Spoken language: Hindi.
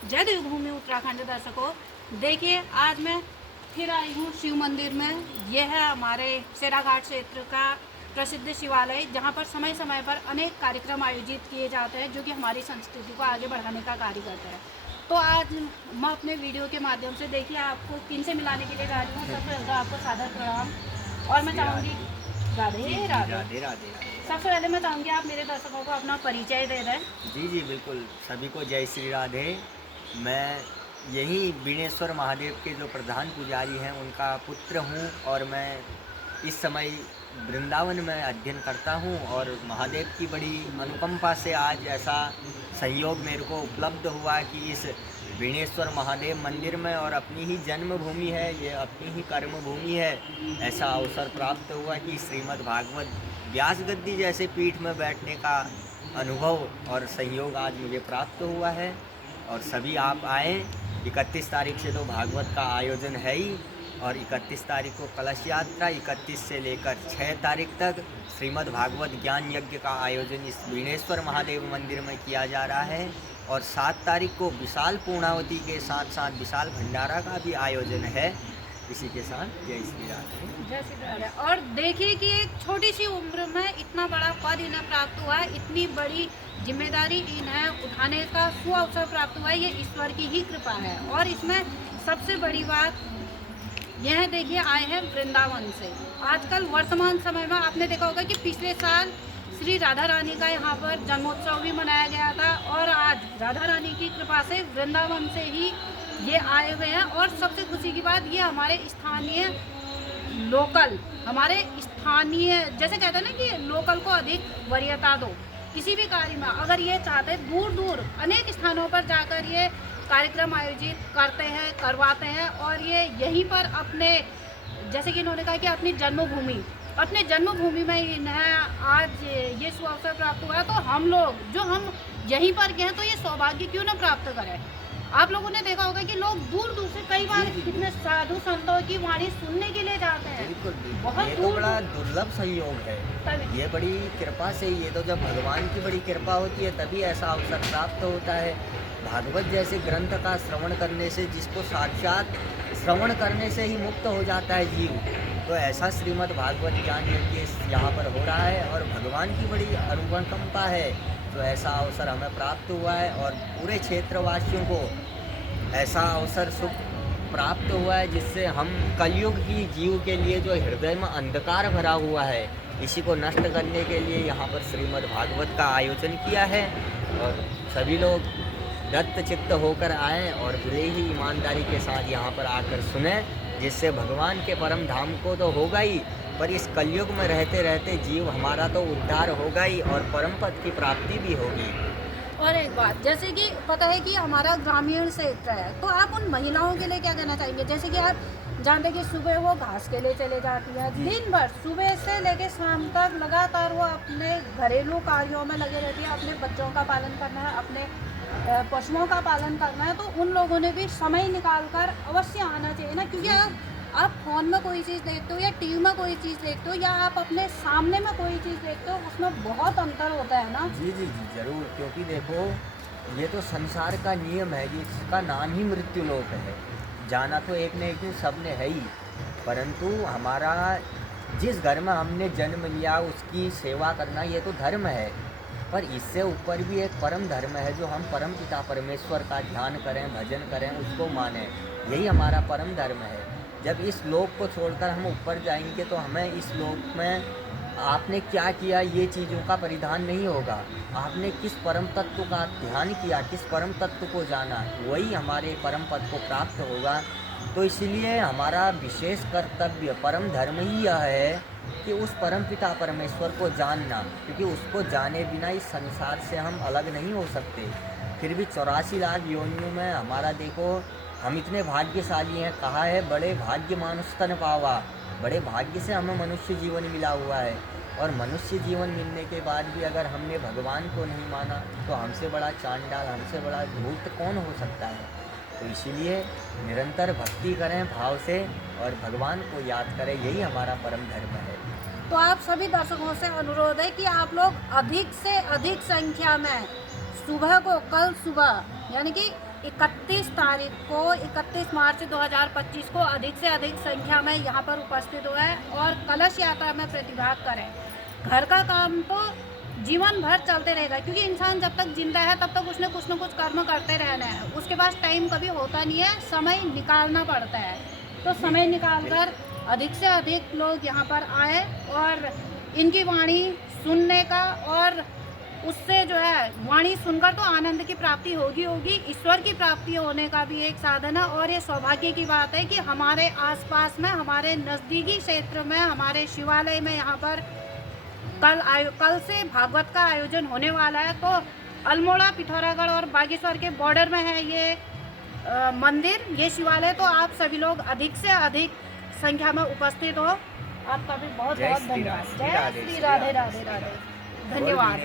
जय देवभूमि उत्तराखंड दर्शकों, देखिए आज मैं फिर आई हूँ शिव मंदिर में। यह है हमारे सेराघाट क्षेत्र का प्रसिद्ध शिवालय, जहाँ पर समय समय पर अनेक कार्यक्रम आयोजित किए जाते हैं जो कि हमारी संस्कृति को आगे बढ़ाने का कार्य करते हैं। तो आज मैं अपने वीडियो के माध्यम से देखिए आपको किन से मिलाने के लिए जा रही हूँ। सबसे पहले तो आपको सादर प्रणाम और मैं चाहूँगी राधे राधे। राधे राधे। सबसे पहले मैं चाहूँगी आप मेरे दर्शकों को अपना परिचय दे दें। जी जी बिल्कुल, सभी को जय श्री राधे। मैं यहीं बीणेश्वर महादेव के जो प्रधान पुजारी हैं उनका पुत्र हूँ और मैं इस समय वृंदावन में अध्ययन करता हूँ और महादेव की बड़ी अनुकंपा से आज ऐसा संयोग मेरे को उपलब्ध हुआ कि इस बीणेश्वर महादेव मंदिर में, और अपनी ही जन्मभूमि है ये, अपनी ही कर्मभूमि है, ऐसा अवसर प्राप्त हुआ कि श्रीमद् भागवत व्यास गद्दी जैसे पीठ में बैठने का अनुभव और संयोग आज मुझे प्राप्त हुआ है। और सभी आप आएँ। 31 तारीख से तो भागवत का आयोजन है ही, और 31 तारीख को कलश यात्रा, 31 से लेकर 6 तारीख तक श्रीमद् भागवत ज्ञान यज्ञ का आयोजन इस बीणेश्वर महादेव मंदिर में किया जा रहा है। और 7 तारीख को विशाल पूर्णावती के साथ साथ विशाल भंडारा का भी आयोजन है। इसी के साथ जय श्री राधे। जय श्री राधे। और देखिए कि एक छोटी सी उम्र में इतना बड़ा पद इन्हें प्राप्त हुआ है, इतनी बड़ी जिम्मेदारी इन्हें उठाने का सुअवसर प्राप्त हुआ है, ये ईश्वर की ही कृपा है। और इसमें सबसे बड़ी बात यह देखिए आए हैं वृंदावन से। आजकल वर्तमान समय में आपने देखा होगा कि पिछले साल श्री राधा रानी का यहाँ पर जन्मोत्सव भी मनाया गया था, और आज राधा रानी की कृपा से वृंदावन से ही ये आए हुए हैं। और सबसे खुशी की बात ये हमारे स्थानीय लोकल, हमारे स्थानीय जैसे कहते हैं ना कि लोकल को अधिक वरीयता दो किसी भी कार्य में। अगर ये चाहते दूर दूर अनेक स्थानों पर जाकर ये कार्यक्रम आयोजित करते हैं, करवाते हैं, और ये यहीं पर अपने, जैसे कि इन्होंने कहा कि अपनी जन्मभूमि में इन्हें आज ये सुअवसर प्राप्त हुआ है। तो हम लोग जो हम यहीं पर गए हैं तो ये सौभाग्य क्यों न प्राप्त करें। आप लोगों ने देखा होगा कि लोग दूर दूर से कई बार कितने साधु संतों की वाणी सुनने के लिए जाते हैं। बिल्कुल बहुत ये तो बड़ा दुर्लभ संयोग है, ये बड़ी कृपा से, ये तो जब भगवान की बड़ी कृपा होती है तभी ऐसा अवसर प्राप्त होता है। भागवत जैसे ग्रंथ का श्रवण करने से, जिसको साक्षात श्रवण करने से ही मुक्त हो जाता है जीव, तो ऐसा श्रीमद् भागवत ज्ञान यज्ञ यहाँ पर हो रहा है और भगवान की बड़ी अनुकंपा है। तो ऐसा अवसर हमें प्राप्त हुआ है और पूरे क्षेत्रवासियों को ऐसा अवसर सुख प्राप्त हुआ है, जिससे हम कलयुग की जीव के लिए जो हृदय में अंधकार भरा हुआ है, इसी को नष्ट करने के लिए यहाँ पर श्रीमद् भागवत का आयोजन किया है। और सभी लोग दत्त चित्त होकर आएँ और बड़े ही ईमानदारी के साथ यहाँ पर आकर सुने, जिससे भगवान के परम धाम को तो होगा ही, पर इस कलयुग में रहते रहते जीव हमारा तो उद्धार होगा ही और परम पद की प्राप्ति भी होगी। और एक बात, जैसे कि पता है कि हमारा ग्रामीण क्षेत्र है, तो आप उन महिलाओं के लिए क्या कहना चाहेंगे। जैसे कि आप जानते हैं कि सुबह वो घास के लिए चले जाती है, दिन भर सुबह से लेकर शाम तक लगातार वो अपने घरेलू कार्यों में लगे रहती है, अपने बच्चों का पालन करना है, अपने पशुओं का पालन करना है। तो उन लोगों ने भी समय निकाल कर अवश्य आना चाहिए ना, क्योंकि आप फ़ोन में कोई चीज़ देखते हो या टीवी में कोई चीज़ देखते हो या आप अपने सामने में कोई चीज़ देखते हो, उसमें बहुत अंतर होता है ना। जी जी जी जरूर, क्योंकि देखो ये तो संसार का नियम है, जिसका नाम ही मृत्यु लोक है। जाना तो एक न एक दिन सब ने है ही, परंतु हमारा जिस घर में हमने जन्म लिया उसकी सेवा करना ये तो धर्म है। पर इससे ऊपर भी एक परम धर्म है, जो हम परम पिता परमेश्वर का ध्यान करें, भजन करें, उसको मानें, यही हमारा परम धर्म है। जब इस लोक को छोड़कर हम ऊपर जाएंगे तो हमें इस लोक में आपने क्या किया ये चीज़ों का परिधान नहीं होगा, आपने किस परम तत्व का ध्यान किया, किस परम तत्व को जाना, वही हमारे परम पद को प्राप्त होगा। तो इसलिए हमारा विशेष कर्तव्य, परम धर्म ही यह है कि उस परम पिता परमेश्वर को जानना, क्योंकि उसको जाने बिना इस संसार से हम अलग नहीं हो सकते। फिर भी 84 लाख योनियों में हमारा देखो, हम इतने भाग्यशाली हैं। कहा है बड़े भाग्य मानुष तन पावा, बड़े भाग्य से हमें मनुष्य जीवन मिला हुआ है। और मनुष्य जीवन मिलने के बाद भी अगर हमने भगवान को नहीं माना तो हमसे बड़ा चांडाल, हमसे बड़ा धूर्त कौन हो सकता है। तो इसीलिए निरंतर भक्ति करें भाव से और भगवान को याद करें, यही हमारा परम धर्म है। तो आप सभी दर्शकों से अनुरोध है कि आप लोग अधिक से अधिक संख्या में सुबह को, कल सुबह यानी कि 31 तारीख को, 31 मार्च 2025 को अधिक से अधिक संख्या में यहाँ पर उपस्थित हुए और कलश यात्रा में प्रतिभाग करें। घर का काम तो जीवन भर चलते रहेगा, क्योंकि इंसान जब तक जिंदा है तब तक उसने कुछ न कुछ कर्म करते रहना है। उसके पास टाइम कभी होता नहीं है, समय निकालना पड़ता है। तो समय निकालकर अधिक से अधिक लोग यहाँ पर आए और इनकी वाणी सुनने का, और उससे जो है वाणी सुनकर तो आनंद की प्राप्ति होगी, ईश्वर की प्राप्ति होने का भी एक साधन है। और ये सौभाग्य की बात है कि हमारे आसपास में, हमारे नज़दीकी क्षेत्र में, हमारे शिवालय में यहाँ पर कल से भागवत का आयोजन होने वाला है। तो अल्मोड़ा, पिथौरागढ़ और बागेश्वर के बॉर्डर में है ये मंदिर, ये शिवालय। तो आप सभी लोग अधिक से अधिक संख्या में उपस्थित हो। आपका भी बहुत बहुत धन्यवाद। जय श्री राधे राधे राधे, धन्यवाद।